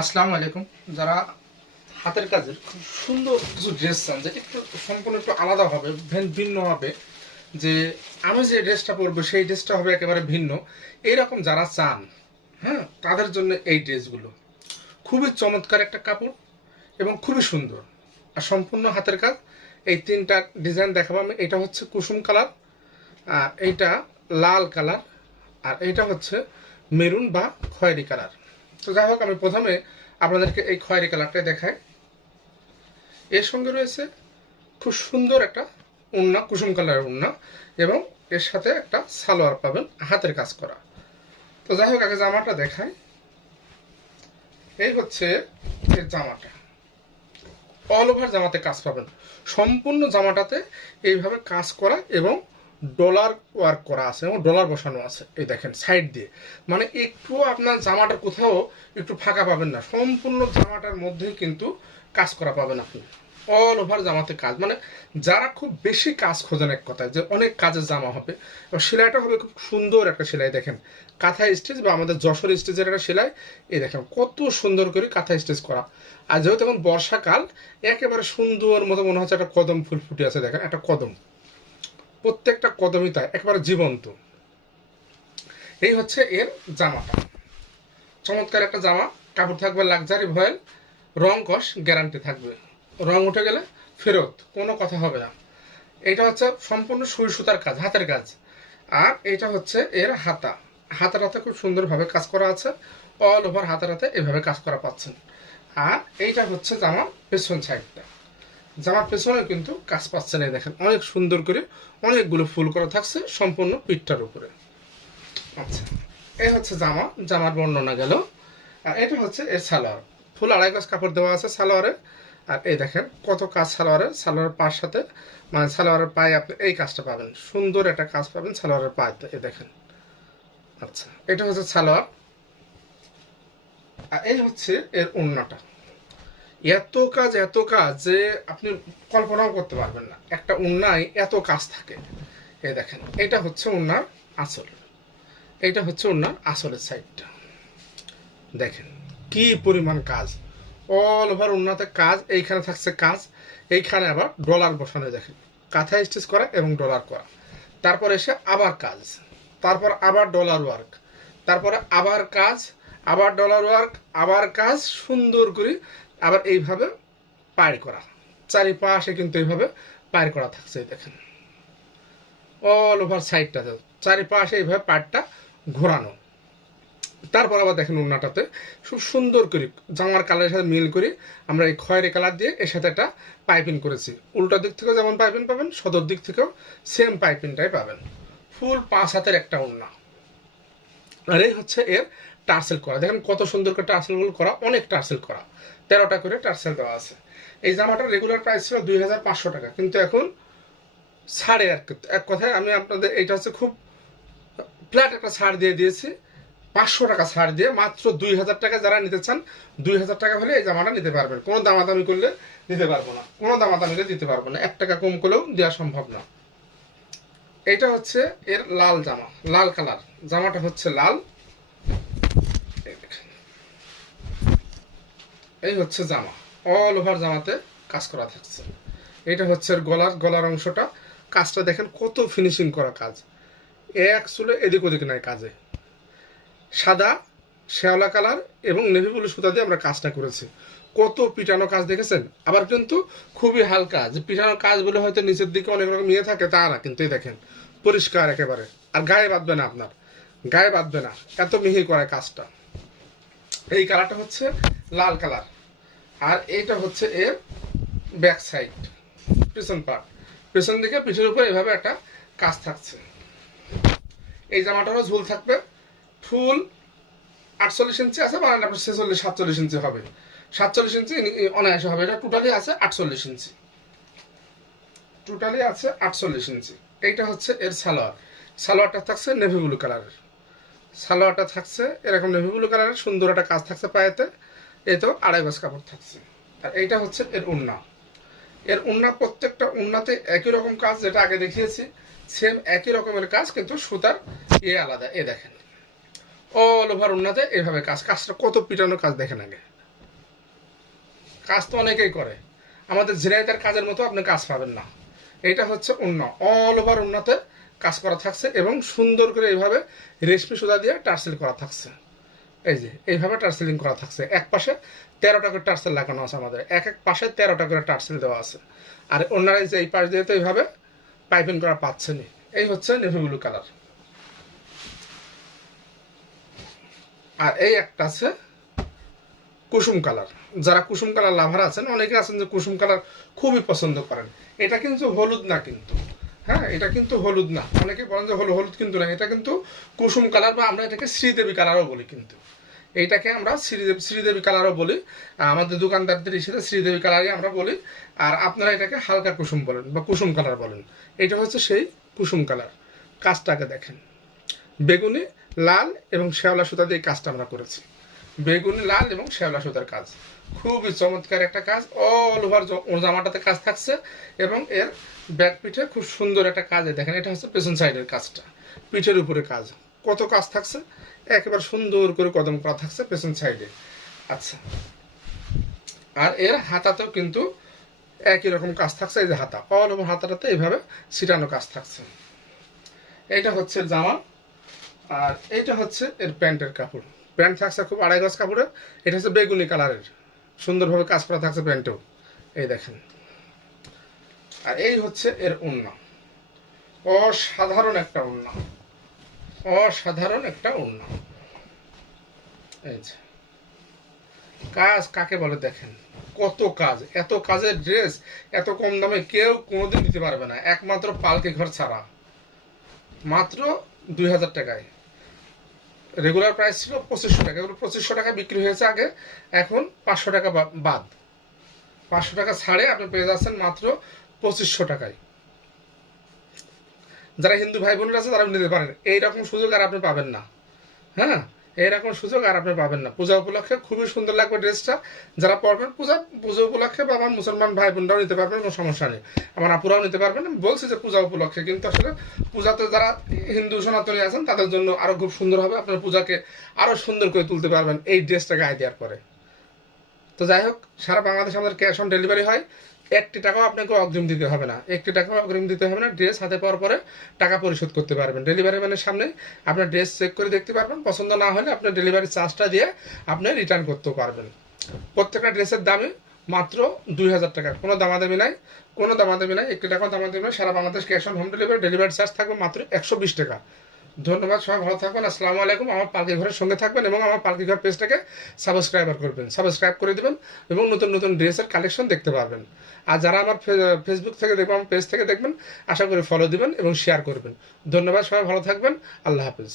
আসসালামু আলাইকুম। যারা হাতের কাজের খুব সুন্দর কিছু ড্রেস চান, যে একটু সম্পূর্ণ একটু আলাদা হবে, ভিন্ন হবে, যে আমি যে ড্রেসটা পরবো সেই ড্রেসটা হবে একেবারে ভিন্ন, এইরকম যারা চান, হ্যাঁ, তাদের জন্য এই ড্রেসগুলো খুবই চমৎকার একটা কাপড় এবং খুবই সুন্দর আর সম্পূর্ণ হাতের কাজ। এই তিনটা ডিজাইন দেখাবো আমি। এটা হচ্ছে কুসুম কালার, আর এইটা লাল কালার, আর এইটা হচ্ছে মেরুন বা খয়েরি কালার। তো যাই হোক, আমি প্রথমে আপনাদেরকে এই খয়েরি কালারটাই দেখাই। এর সঙ্গে রয়েছে খুব সুন্দর একটা ওড়না, কুসুম কালারের ওড়না, এবং এর সাথে একটা সালোয়ার পাবেন হাতের কাজ করা। তো যাই হোক, আগে জামাটা দেখাই। এই হচ্ছে এর জামাটা, অল ওভার জামাতে কাজ পাবেন। সম্পূর্ণ জামাটাতে এইভাবে কাজ করা এবং ডলার ওয়ার্ক করা আছে এবং ডলার বসানো আছে। এই দেখেন সাইড দিয়ে, মানে একটুও আপনার জামাটার কোথাও একটু ফাঁকা পাবেন না, সম্পূর্ণ জামাটার মধ্যেই কিন্তু কাজ করা পাবেন আপনি। অল ওভার জামাতে কাজ, মানে যারা খুব বেশি কাজ খোঁজেন, এক কথায় যে অনেক কাজের জামা হবে, এবং সেলাইটা হবে খুব সুন্দর একটা সেলাই। দেখেন কাঁথা স্টিচ বা আমাদের যশোর স্টিচের একটা সেলাই। এই দেখেন কত সুন্দর করে কাঁথা স্টিচ করা। আর যেহেতু এখন বর্ষাকাল, একেবারে সুন্দর মতো মনে হচ্ছে একটা কদম ফুল ফুটে আছে। দেখেন একটা কদম, প্রত্যেকটা কদমই তাই একেবারে জীবন্ত। এই হচ্ছে এর জামাটা, চমৎকার একটা জামা। কাপড় থাকবে লাক্সারি ভয়েল, রং কস গ্যারান্টি থাকবে, রং উঠে গেলে ফেরত, কোনো কথা হবে না। এটা হচ্ছে সম্পূর্ণ সুই সুতার কাজ, হাতের কাজ। আর এটা হচ্ছে এর হাতা, হাতের হাতে খুব সুন্দরভাবে কাজ করা আছে। অল ওভার হাতের হাতে এভাবে কাজ করা পাচ্ছেন। আর এইটা হচ্ছে জামার পেছন সাইডটা, জামার পেছনে কিন্তু কাজ পাচ্ছেন। এই দেখেন অনেক সুন্দর করে অনেকগুলো ফুল করা থাকছে সম্পূর্ণ পিঠটার উপরে। আচ্ছা, এই হচ্ছে জামা, জামার বর্ণনা গেল। আর এটা হচ্ছে এর সালোয়ার, ফুল আড়াই গজ কাপড় দেওয়া আছে সালোয়ারে। আর এই দেখেন কত কাজ সালোয়ারে, সালোয়ারের পায়ের সাথে, মানে সালোয়ারের পায়ে আপনি এই কাজটা পাবেন, সুন্দর একটা কাজ পাবেন সালোয়ারের পায়েতে। এই দেখেন। আচ্ছা, এটা হচ্ছে সালোয়ার। আর এই হচ্ছে এর ওড়নাটা। এত কাজ, এত কাজ যে আপনি কল্পনাও করতে পারবেন না, একটা ওড়নায় এত কাজ থাকে। এই দেখেন এটা হচ্ছে ওড়নার আঁচল, এইটা হচ্ছে ওড়নার আঁচলের সাইডটা। দেখেন কি পরিমাণ কাজ, অল ওভার ওড়নাতে কাজ। এইখানে থাকছে কাজ, এইখানে আবার ডলার বসানো। দেখেন কাঁথা স্টিচ করা এবং ডলার করা। তারপর এসে আবার কাজ, তারপর আবার ডলার ওয়ার্ক, তারপরে আবার কাজ, আবার ডলার ওয়ার্ক, আবার কাজ, সুন্দর করে আবার এইভাবে পায়ের করা। চারিপাশে কিন্তু এইভাবে পায়ের করা থাকছে। দেখেন অল ওভার সাইডটাতে চারিপাশে এইভাবে পায়েরটা ঘোরানো। তারপর আবার দেখেন ওড়নাটাতে খুব সুন্দর করে জামার কালারের সাথে মিল করে আমরা এই খয়েরি কালার দিয়ে এর সাথে একটা পাইপিং করেছি। উল্টো দিক থেকেও যেমন পাইপিং পাবেন, সদর দিক থেকেও সেম পাইপিংটাই পাবেন। ফুল 5 হাতের একটা ওড়না। আর এই হচ্ছে এর টার্সেল করা। দেখেন কত সুন্দর করে টার্সেলগুলো করা, অনেক টার্সেল করা, 13টা করে টার্সেল দেওয়া আছে। এই জামাটার রেগুলার প্রাইস ছিল 2500 টাকা, কিন্তু এখন ছাড়ে। আর এক কথায় আমি আপনাদের, এটা হচ্ছে খুব ফ্ল্যাট একটা ছাড় দিয়ে দিয়েছি। 500 টাকা ছাড় দিয়ে মাত্র 2000 টাকা যারা নিতে চান, 2000 টাকা হলে এই জামাটা নিতে পারবেন। কোনো দামাদামি করলে দিতে পারবো না, কোনো দামাদামি করে দিতে পারবো না, 1 টাকা কম করলেও দেওয়া সম্ভব না। এইটা হচ্ছে এর লাল জামা, লাল কালার জামাটা হচ্ছে লাল। এই হচ্ছে জামা, অল ওভার জামাতে কাজ করা থাকছে। এটা হচ্ছে এর গলার অংশটা। কাজটা দেখেন কত ফিনিশিং করা কাজ, এক চুলে এদিক ওদিক নাই কাজে। সাদা শ্যাওলা কালার এবং নেভি ব্লু সুতা দিয়ে আমরা কাজটা করেছি। কত পিটানো কাজ দেখেছেন, আবার কিন্তু খুবই হালকা। যে পিটানো কাজ বলে হয়তো নিচের দিকে অনেক রকম ইয়ে থাকে তা না, কিন্তু এই দেখেন পরিষ্কার একেবারে, আর গায়ে বাঁধবে না, আপনার গায়ে বাঁধবে না, এত মিহি করে কাজটা। এই কালারটা হচ্ছে লাল কালার। আর এইটা হচ্ছে এর ব্যাক সাইড, পিছন পার্ট, পেছন দিকে পিঠের উপর এভাবে একটা কাজ থাকছে। এই জামাটারও ঝুল থাকবে। ফুল 48 ইঞ্চি আছে, মানে আপনার 46-47 ইঞ্চি হবে, 47 ইঞ্চি অনায়াসে হবে। এটা টোটালি আছে 48 ইঞ্চি, টোটালি আছে 48 ইঞ্চি। এইটা হচ্ছে এর সালোয়ার। সালোয়ারটা থাকছে নেভি ব্লু কালারের, সালোয়ারটা থাকছে এরকম নেভি ব্লু কালারের, সুন্দর একটা কাজ থাকছে পায়েতে। এই তো আড়াই গজ কাপড় থাকছে। আর এইটা হচ্ছে এর ওড়না। এর ওড়না, প্রত্যেকটা ওড়নাতে একই রকম কাজ, যেটা আগে দেখিয়েছি সেম একই রকমের কাজ, কিন্তু সুতার আলাদা। এ দেখেন অল ওভার ওড়নাতে এভাবে কাজ, কাজটা কত পিটানো কাজ দেখেন আগে। কাজ তো অনেকেই করে, আমাদের ঝিনাইদার কাজের মতো আপনি কাজ পাবেন না। এটা হচ্ছে ওড়না, অল ওভার ওড়নাতে কাজ করা থাকছে এবং সুন্দর করে এইভাবে রেশমি সুতা দিয়ে টার্সেল করা থাকছে। এই যে এইভাবে টার্সেলিং করা থাকছে, এক পাশে 13টা করে টার্সেল লাগানো আছে, আমাদের এক এক পাশে 13টা করে টার্সেল দেওয়া আছে। আর ওনারা যে এই পাশ দিয়ে তো এইভাবে পাইপিং করা পাচ্ছেনই। এই হচ্ছে নেভি ব্লু কালার। আর এই একটা আছে কুসুম কালার। যারা কুসুম কালার লাভার আছেন, অনেকে আছেন যে কুসুম কালার খুবই পছন্দ করেন। এটা কিন্তু হলুদ না কিন্তু, হ্যাঁ এটা কিন্তু হলুদ না, অনেকে বলেন যে হলুদ কিন্তু না, এটা কিন্তু কুসুম কালার বা আমরা এটাকে শ্রীদেবী কালারও বলি। কিন্তু এইটাকে আমরা শ্রীদেবী কালারও বলি, আমাদের দোকানদারদের হিসেবে শ্রীদেবী কালারই আমরা বলি। আর আপনারা এটাকে হালকা কুসুম বলেন বা কুসুম কালার বলেন। এটা হচ্ছে সেই কুসুম কালার। কাজটাকে দেখেন, বেগুনি লাল এবং শ্যাওলা সুতা দিয়ে কাজটা আমরা করেছি। বেগুনি লাল এবং শ্যাওলা সুতার কাজ, খুবই চমৎকার একটা কাজ। অল ওভার জামাটাতে কাজ থাকছে এবং এর ব্যাক পিঠে খুব সুন্দর একটা কাজ। দেখেন এটা হচ্ছে পেছন সাইডের কাজটা, পিঠের উপরে কাজ, কত কাজ থাকছে, একেবারে সুন্দর করে কদম করা থাকছে পেছন সাইডে। আচ্ছা, আর এর হাতাতেও কিন্তু একই রকম কাজ থাকছে। এই যে হাতা, অল ওভার হাতাটাতে এইভাবে ছিটানো কাজ থাকছে। এইটা হচ্ছে জামা, আর এইটা হচ্ছে এর প্যান্টের কাপড়। প্যান্ট থাকছে খুব 2.5 গজ কাপড়ের। এটা হচ্ছে বেগুনি কালারের, সুন্দরভাবে কাজ করা থাকছে প্যান্টেও, এই দেখেন। আর এই হচ্ছে এর ওড়না, অসাধারণ একটা ওড়না, অসাধারণ একটা ওড়না। এই যে কাজ কাকে বলে দেখেন, কত কাজ, এত কাজের ড্রেস এত কম দামে কেউ কোনোদিন দিতে পারবে না, একমাত্র পালকি ঘর ছাড়া। মাত্র 2000 টাকায়। রেগুলার প্রাইস ছিল 2500 টাকা, এগুলো 2500 টাকা বিক্রি হয়েছে আগে, এখন 500 টাকা বাদ, 500 টাকা ছাড়ে আপনি পেয়ে যাচ্ছেন মাত্র 2500 টাকায়। যারা হিন্দু ভাই বোনেরা আছে তারা নিতে পারেন, এইরকম সুযোগ আর আপনি পাবেন না। হ্যাঁ, এইরকম সুযোগ আর আপনি পাবেন না। পূজা উপলক্ষে খুবই সুন্দর লাগবে ড্রেসটা, যারা পরবেন পুজো উপলক্ষে বা আমার মুসলমান ভাই বোনরাও নিতে পারবেন, কোনো সমস্যা নেই, আমার আপুরাও নিতে পারবেন। বলছি যে পূজা উপলক্ষে, কিন্তু আসলে পূজাতে যারা হিন্দু সনাতনী আছেন তাদের জন্য আরো খুব সুন্দর হবে, আপনার পূজাকে আরো সুন্দর করে তুলতে পারবেন এই ড্রেসটা গায়ে দেওয়ার পরে। তো যাই হোক, সারা বাংলাদেশে আমাদের ক্যাশ অন ডেলিভারি হয়, 1 টাকাও আপনাকে অগ্রিম দিতে হবে না, 1 টাকাও অগ্রিম দিতে হবে না। ড্রেস হাতে পাওয়ার পরে টাকা পরিশোধ করতে পারবেন। ডেলিভারি ম্যানের সামনে আপনার ড্রেস চেক করে দেখতে পারবেন, পছন্দ না হলে আপনার ডেলিভারি চার্জটা দিয়ে আপনি রিটার্ন করতেও পারবেন। প্রত্যেকটা ড্রেসের দামে মাত্র 2000 টাকা, কোনো দামাদামি নাই, কোনো দামাদামি নাই, 1 টাকাও দামাদামি নাই। সারা Bangladesh cash on home delivery, delivery charge থাকবে মাত্র 120 টাকা। ধন্যবাদ, সবাই ভালো থাকবেন, আসসালামু আলাইকুম। আমার পালকি ঘরের সঙ্গে থাকবেন এবং আমার পালকি ঘর পেজটাকে সাবস্ক্রাইব করে দেবেন এবং নতুন নতুন ড্রেসের কালেকশন দেখতে পারবেন। আর যারা আমার ফেসবুক থেকে দেখবেন, আমার পেজ থেকে দেখবেন, আশা করি ফলো দিবেন এবং শেয়ার করবেন। ধন্যবাদ, সবাই ভালো থাকবেন, আল্লাহ হাফিজ।